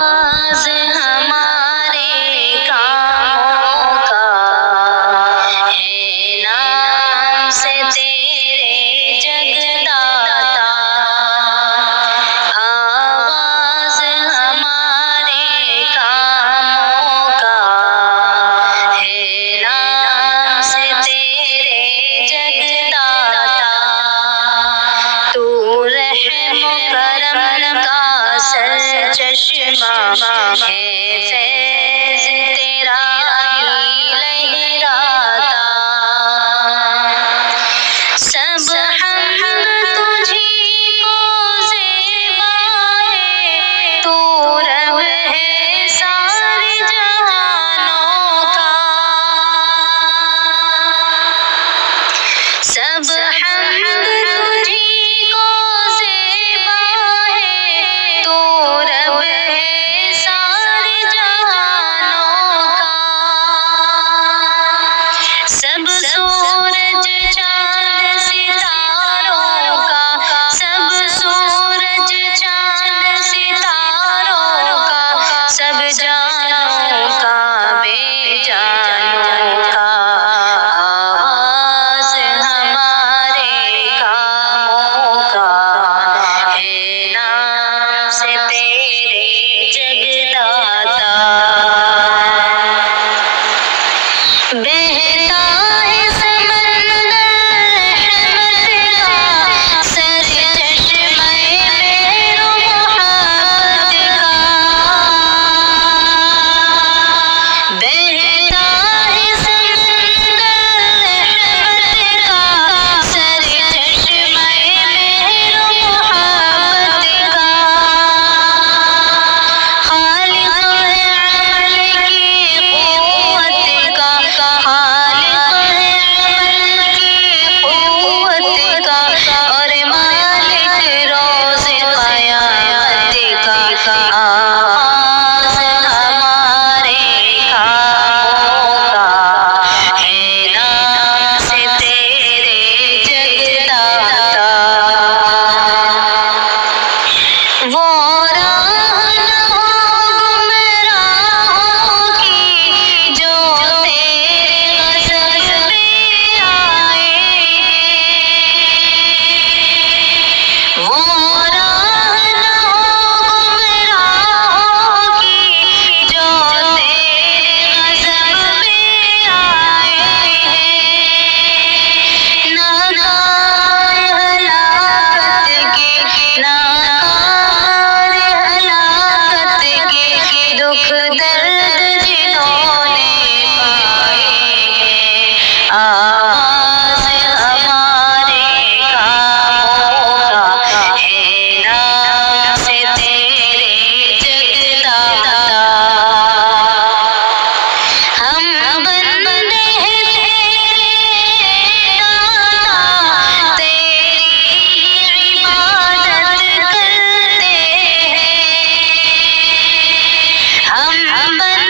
آغاز ہمارے کاموں کا ہے نام سے تیرے جگداتا، آغاز ہمارے کاموں کا ہے نام سے تیرے جگداتا، تو رحم و کرم کا سرچشمہ ہے، فیض تیرا ہی لہراتا، سب حمد تجھی کو زیبا ہے، تو رب ہے سارے جہانوں کا، سب حمد تجھی کو زیبا ہے، تو رب ہے سارے جہانوں کا، سب سورج چاند ستاروں کا، سب سورج چاند ستاروں کا، سب جانوں کا بے جانوں کا، آغاز ہمارے کاموں کا ہے نام سے تیرے جگداتا، بہتا ہے سمندر رحمت کا، سرچشمہ مہر و محبت کا، بہتا ہے سمندر رحمت کا، سرچشمہ مہر و محبت کا، خالق ہے عمل کی قوت کا، خالق ہے عمل کی قوت کا، اور مالک روز قیامت کا، آغاز ہمارے کاموں کا ہے نام سے تیرے جگداتا، وہ راہ نہ ہو گمراہوں کی جو تیرے غضب میں آئے، وہ راہ نہ ہو گمراہوں کی جو تیرے غضب میں آئے ہیں، ناکار ہلاکت کے، ناکار ہلاکت کے، دکھ درد جنہوں نے پائے ہیں، آغاز ہمارے کاموں کا ہے نام سے تیرے جگداتا، ہم بندے ہیں تیرے داتا، تیری ہی عبادت کرتے ہیں، ہم بندے